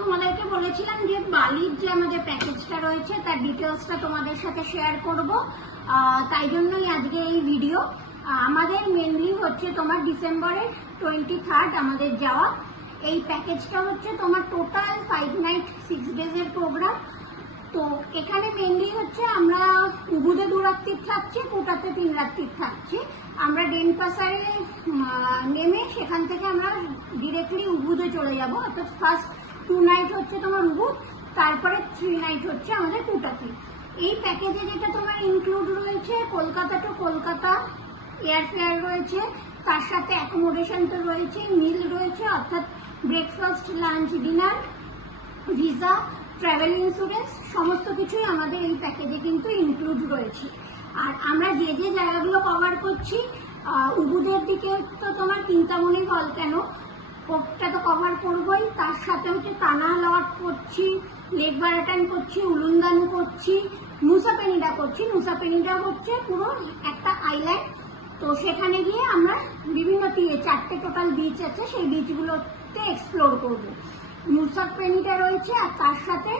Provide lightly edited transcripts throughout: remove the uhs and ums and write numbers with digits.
তোমাদেরকে বলেছিলাম যে বালির যে আমাদের প্যাকেজটা রয়েছে তার ডিটেলসটা তোমাদের সাথে শেয়ার করব, তাই জন্যই আজকে এই ভিডিও। আমাদের মেনলি হচ্ছে তোমার ডিসেম্বরের 23rd আমাদের যাওয়া। এই প্যাকেজটা হচ্ছে তোমার টোটাল 5 নাইট 6 ডেজের প্রোগ্রাম। তো এখানে মেনলি হচ্ছে আমরা উবুদে 2 রাত্রির থাকছি, কোটাতে 3 রাত্রির থাকছি। আমরা ডেনপাসারে নেমে সেখান থেকে আমরা ডিরেক্টলি উবুদে চলে যাব, অর্থাৎ ফার্স্ট 2 নাইট হচ্ছে তোমার উবুদ, তারপরে 3 নাইট হচ্ছে আমাদের কোটাতে। এই প্যাকেজে যেটা তোমার ইনক্লুড রয়েছে কলকাতা টু কলকাতা এয়ারফেয়ার রয়েছে, তার সাথে অ্যাকোমোডেশন তো রয়েছে, মিল রয়েছে অর্থাৎ breakfast, lunch, dinner, visa, travel insurance সমস্ত কিছুই আমাদের এই প্যাকেজে কিন্তু ইনক্লুড রয়েছে। আর আমরা যে যে জায়গাগুলো কভার করছি, উবুদের দিকে তো তোমার চিন্তামণি ভলক্যানো ওটা তো কভার করবোই, তার সাথে হচ্ছে তানা লট করছি, লেক বারাটান করছি, উলুন্দানু করছি, নুসা পেনিডা করছি। নুসা পেনিডা হচ্ছে পুরো একটা আইল্যান্ড, তো সেখানে গিয়ে আমরা বিভিন্ন 4টে টোটাল বিচ আছে, সেই বিচগুলোতে এক্সপ্লোর করব। নুসা পেনিডা রয়েছে, আর তার সাথে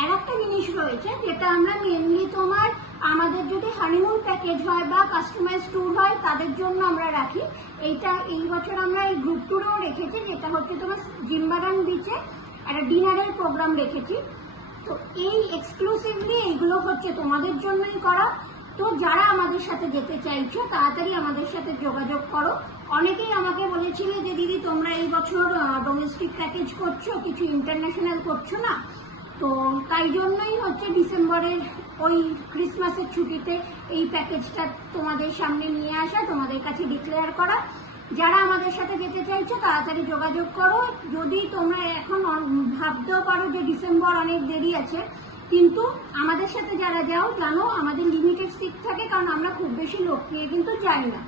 আর একটা জিনিস রয়েছে যেটা আমরা মেনলি তোমার আমাদের যদি হানিমুন প্যাকেজ হয় বা কাস্টমাইজ ট্যুর হয় তাদের জন্য আমরা রাখি। এইটা এই বছর আমরা এই গ্রুপ ট্যুরেও রেখেছি, যেটা হচ্ছে তোমার জিম্বারান বিচে একটা ডিনারের প্রোগ্রাম রেখেছি। তো এই এক্সক্লুসিভলি এইগুলো হচ্ছে তোমাদের জন্যই করা। তো যারা আমাদের সাথে যেতে চাইছো তাড়াতাড়ি আমাদের সাথে যোগাযোগ করো। অনেকেই আমাকে বলেছিলে যে দিদি তোমরা এই বছর ডোমেস্টিক প্যাকেজ করছো, কিছু ইন্টারন্যাশনাল করছো না। তো তাই জন্যই হচ্ছে ডিসেম্বরের ওই ক্রিসমাসের ছুটিতে এই প্যাকেজটা তোমাদের সামনে নিয়ে আসা, তোমাদের কাছে ডিক্লেয়ার করা। যারা আমাদের সাথে যেতে চাইছো তাড়াতাড়ি যোগাযোগ করো। যদি তোমরা এখন ভাবতেও পারো যে ডিসেম্বর অনেক দেরি আছে, কিন্তু আমাদের সাথে যারা যাও জানো আমাদের লিমিটেড সিট থাকে, কারণ আমরা খুব বেশি লোক নিয়ে কিন্তু যাই না।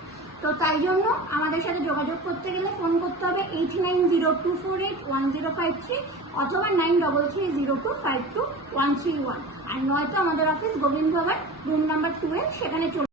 তো তাই জন্য আমাদের সাথে যোগাযোগ করতে গেলে ফোন করতে হবে 8902481053 অথবা 9330252131, আর নয়তো আমাদের অফিস গোবিন্দ ভবন রুম নাম্বার 12 সেখানে চলে